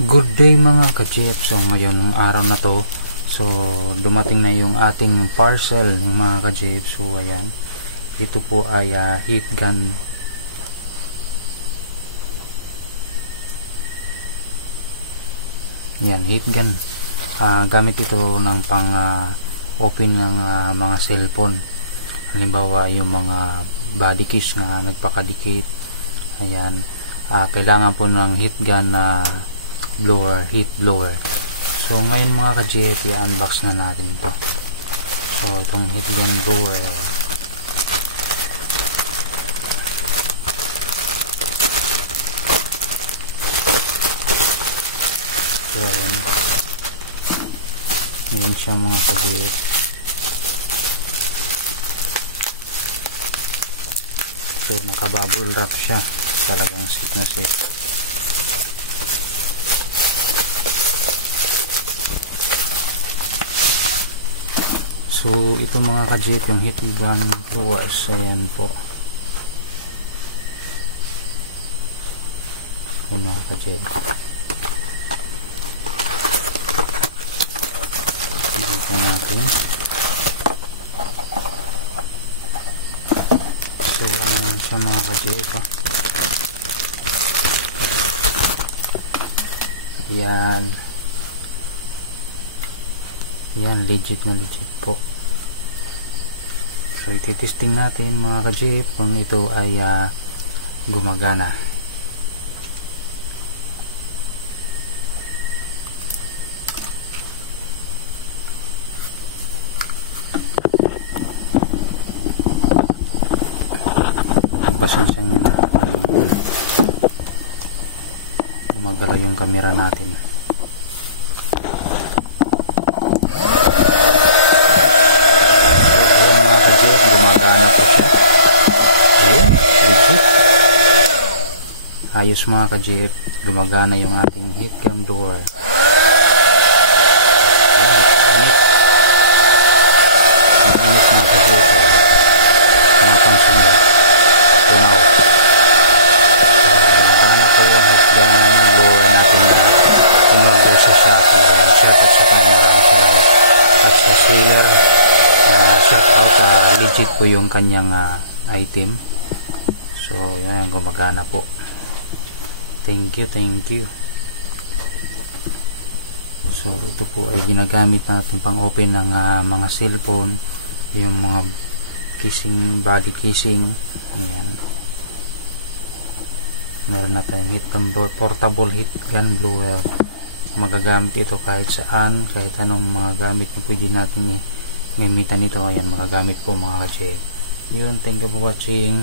Good day mga ka-Jeep. So ngayon ng araw na to, so dumating na yung ating parcel ng mga ka-Jeep. So ayan, ito po ay heat gun. Yan, heat gun. Gamit ito ng pang open ng mga cellphone. Halimbawa yung mga body case na nagpakadikit. Ayan, kailangan po ng heat gun na blower, heat blower. So ngayon mga ka-Jeep, i-unbox na natin ito. So itong heat gun blower, so ngayon siya mga ka-Jeep. So nakabubble wrap siya, talagang sit na sit. So ito mga ka-Jeep, yung heat gun blowers. Ayan po yung mga ka-Jeep. Dito natin. So ayan siya mga ka-Jeep. Yan. Yan, legit na legit po. So ititesting natin mga ka-Jeep kung ito ay gumagana. Pasensya nyo na, gumagalaw yung camera natin. Ayos mga ka-Jeep, gumagana yung ating heat gun blower. Mainit mga ka-Jeep, napansin nyo, tunaw. Gumagana po yung heat gun blower natin na in-order sa Shopee. Shop at saka maraming salamat. At sa seller, shout out, legit po yung kanyang item. So yan, gumagana po. Thank you. So ito po ay ginagamit natin pang open ng mga cellphone, yung mga casing, body casing. Ayan. Meron na tayong heat gun blower, portable heat gun blower. Magagamit ito kahit saan, kahit anong mga gamit na pwede natin gamitan ito. Ayan, magagamit po mga ka-Jeep. Yun, thank you for watching.